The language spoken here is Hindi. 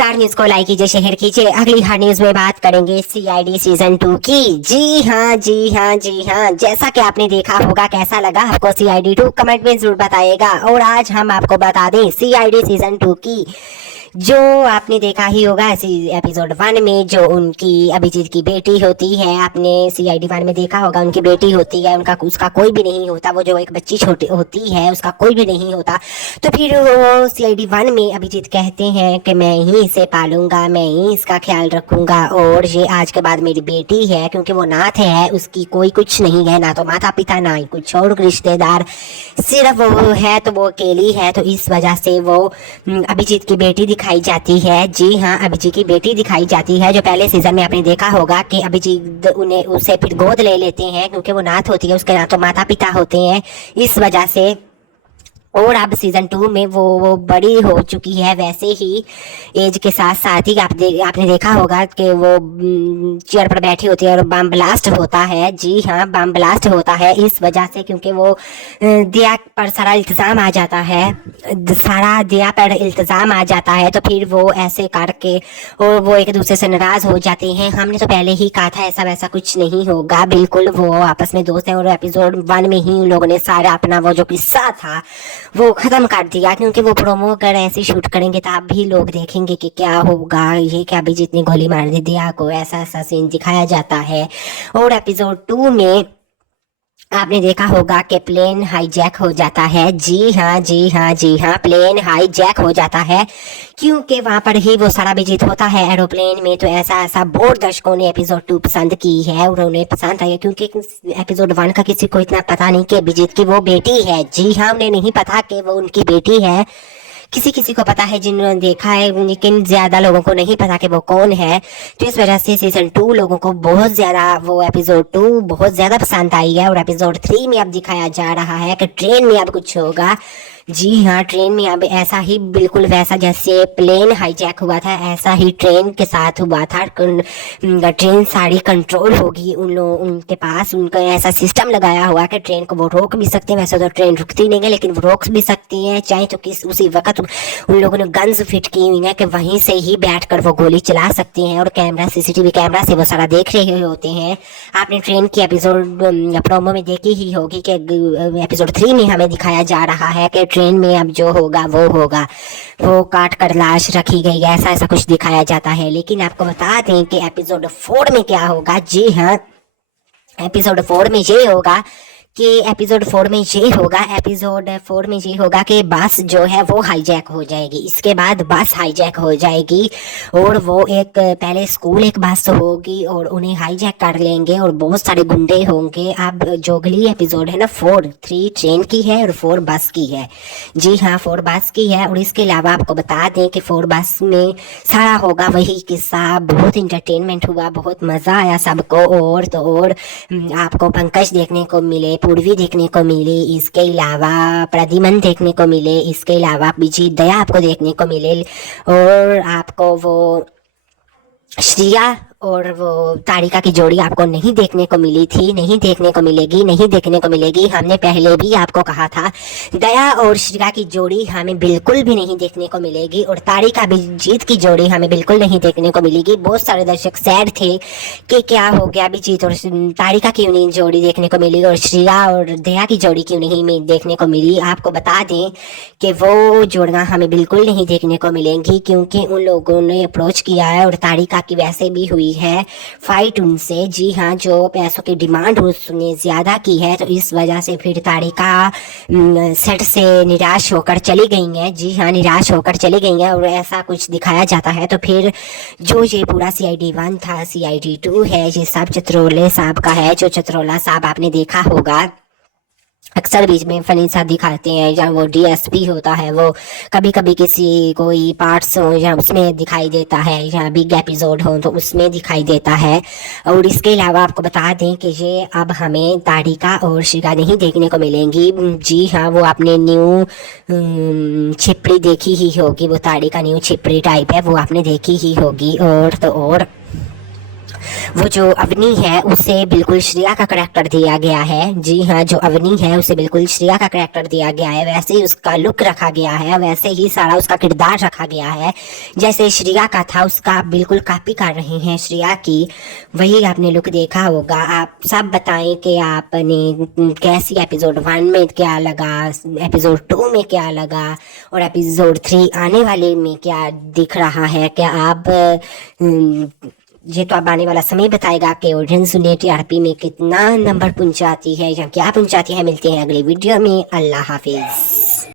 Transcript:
स्टार न्यूज को लाइक कीजिए, शेयर कीजिए। अगली हर न्यूज में बात करेंगे सीआईडी सीजन 2 की। जी हाँ जी हाँ जी हाँ, जैसा कि आपने देखा होगा, कैसा लगा आपको सीआईडी 2 कमेंट में जरूर बताइएगा। और आज हम आपको बता दें सीआईडी सीजन 2 की, जो आपने देखा ही होगा एपिसोड 1 में जो उनकी अभिजीत की बेटी होती है, आपने सीआईडी 1 में देखा होगा, उनकी बेटी होती है, उसका कोई भी नहीं होता, वो जो एक बच्ची छोटी होती है उसका कोई भी नहीं होता। तो फिर वो सीआईडी 1 में अभिजीत कहते हैं कि मैं ही इसे पालूंगा, मैं ही इसका ख्याल रखूंगा, और ये आज के बाद मेरी बेटी है, क्योंकि वो नाथ है, उसकी कोई कुछ नहीं है, ना तो माता पिता ना ही कुछ और रिश्तेदार, सिर्फ वो है तो वो अकेली है। तो इस वजह से वो अभिजीत की बेटी दिखाई जाती है। जी हाँ, अभिजीत की बेटी दिखाई जाती है, जो पहले सीजन में आपने देखा होगा कि अभिजीत उसे फिर गोद ले लेते हैं, क्योंकि वो नाथ होती है, उसके ना तो माता पिता होते हैं, इस वजह से। और अब सीजन 2 में वो बड़ी हो चुकी है, वैसे ही एज के साथ साथ ही आपने देखा होगा कि वो चेयर पर बैठी होती है और बम ब्लास्ट होता है। जी हाँ, बम ब्लास्ट होता है इस वजह से क्योंकि वो दिया पर सारा इल्तिज़ाम आ जाता है, दिया पर इल्तिज़ाम आ जाता है। तो फिर वो ऐसे करके और वो एक दूसरे से नाराज़ हो जाते हैं। हमने तो पहले ही कहा था ऐसा वैसा कुछ नहीं होगा, बिल्कुल वो आपस में दोस्त हैं। और एपिसोड 1 में ही उन लोगों ने सारा अपना वो जो किस्सा था वो खत्म कर दिया, क्योंकि वो प्रोमो अगर ऐसे शूट करेंगे तो आप भी लोग देखेंगे कि क्या होगा, ये क्या अभिजीत ने गोली मार दी दिया को, ऐसा ऐसा सीन दिखाया जाता है। और एपिसोड 2 में आपने देखा होगा कि प्लेन हाईजैक हो जाता है। जी हाँ जी हाँ जी हाँ, प्लेन हाईजैक हो जाता है, क्योंकि वहां पर ही वो सारा अभिजीत होता है एरोप्लेन में। तो ऐसा बहुत दर्शकों ने एपिसोड 2 पसंद की है और उन्हें पसंद आई, क्योंकि एपिसोड 1 का किसी को इतना पता नहीं कि अभिजीत की वो बेटी है। जी हाँ, उन्हें नहीं पता कि वो उनकी बेटी है। किसी किसी को पता है जिन्होंने देखा है, लेकिन ज्यादा लोगों को नहीं पता कि वो कौन है। तो इस वजह से सीजन 2 लोगों को बहुत ज्यादा, वो एपिसोड 2 बहुत ज्यादा पसंद आई है। और एपिसोड 3 में अब दिखाया जा रहा है कि ट्रेन में अब कुछ होगा। जी हाँ, ट्रेन में अब ऐसा ही, बिल्कुल वैसा जैसे प्लेन हाईजैक हुआ था, ऐसा ही ट्रेन के साथ हुआ था। ट्रेन सारी कंट्रोल होगी उनके पास, उनका ऐसा सिस्टम लगाया हुआ कि ट्रेन को वो रोक भी सकते हैं। वैसे तो ट्रेन रुकती नहीं है, लेकिन वो रोक भी सकती हैं, चाहे तो उसी वक्त उन लोगों ने गन्स फिट की हुई है कि वहीं से ही बैठकर वो गोली चला सकते हैं। और कैमरा, सीसीटीवी कैमरा से वो सारा देख रहे होते हैं। आपने ट्रेन की एपिसोड प्रोमो में देखी ही होगी कि एपिसोड 3 में हमें दिखाया जा रहा है कि ट्रेन में अब जो होगा, वो काट कर लाश रखी गई है, ऐसा कुछ दिखाया जाता है। लेकिन आपको बता दें कि एपिसोड 4 में क्या होगा। जी हाँ, एपिसोड 4 में ये होगा कि एपिसोड 4 में ये होगा कि बस जो है वो हाईजैक हो जाएगी। इसके बाद बस हाईजैक हो जाएगी और वो एक पहले स्कूल एक बस होगी और उन्हें हाईजैक कर लेंगे और बहुत सारे गुंडे होंगे। अब जो अगली एपिसोड है ना, 3 ट्रेन की है और 4 बस की है। जी हाँ, 4 बस की है। और इसके अलावा आपको बता दें कि 4 बस में सारा होगा वही किस्सा। बहुत इंटरटेनमेंट हुआ, बहुत मजा आया सबको। और तो और आपको पंकज देखने को मिले, पूर्वी देखने को मिली, इसके अलावा प्रद्युमन देखने को मिले, इसके अलावा विजय दया आपको देखने को मिले, और आपको वो श्रिया और वो तारिका की जोड़ी आपको नहीं देखने को मिली थी, नहीं देखने को मिलेगी। हमने पहले भी आपको कहा था दया और श्रिया की जोड़ी हमें बिल्कुल भी नहीं देखने को मिलेगी, और तारिका अभिजीत की जोड़ी हमें बिल्कुल नहीं देखने को मिलेगी। बहुत सारे दर्शक सैड थे कि क्या हो गया, अभिजीत और तारिका क्यों नहीं जोड़ी देखने को मिली और श्रिया और दया की जोड़ी क्यों नहीं देखने को मिली। आपको बता दें कि वो जोड़ियां हमें बिल्कुल नहीं देखने को मिलेंगी, क्योंकि उन लोगों ने अप्रोच किया है और तारिका की वैसे भी हुई है फाइट उनसे। जी हाँ, जो पैसों की डिमांड उसने ज्यादा की है, तो इस वजह से फिर तारिका सेट से निराश होकर चली गई है। जी हाँ, निराश होकर चली गई है और ऐसा कुछ दिखाया जाता है। तो फिर जो ये पूरा सीआईडी 1 था, सीआईडी 2 है, ये सब चित्रोले साहब का है। जो चित्रोला साहब आपने देखा होगा, अक्सर बीच में फनी सा दिखाते हैं, या वो डीएसपी होता है, वो कभी कभी किसी कोई पार्ट्स हो या उसमें दिखाई देता है, या बिग एपिसोड हो तो उसमें दिखाई देता है। और इसके अलावा आपको बता दें कि ये अब हमें तारिका और श्रिया नहीं देखने को मिलेंगी। जी हाँ, वो आपने न्यू छिपड़ी देखी ही होगी, वो तारिका न्यू छिपड़ी टाइप है, वो आपने देखी ही होगी। और तो और वो जो अवनी है उसे बिल्कुल श्रेया का करैक्टर दिया गया है। जी हाँ, जो अवनी है उसे बिल्कुल श्रेया का करैक्टर दिया गया है, वैसे ही उसका लुक रखा गया है, वैसे ही सारा उसका किरदार रखा गया है। जैसे श्रेया का था उसका आप बिल्कुल कॉपी कर रहे हैं श्रेया की, वही आपने लुक देखा होगा। आप सब बताएं कि आपने कैसी एपिसोड 1 में क्या लगा, एपिसोड 2 में क्या लगा और एपिसोड 3 आने वाले में क्या दिख रहा है। क्या आप ये तो अब आने वाला समय बताएगा कि ऑडियंस ने टीआरपी में कितना नंबर पहुंचाती है या क्या पहुंचाती है। मिलते हैं अगली वीडियो में। अल्लाह हाफिज।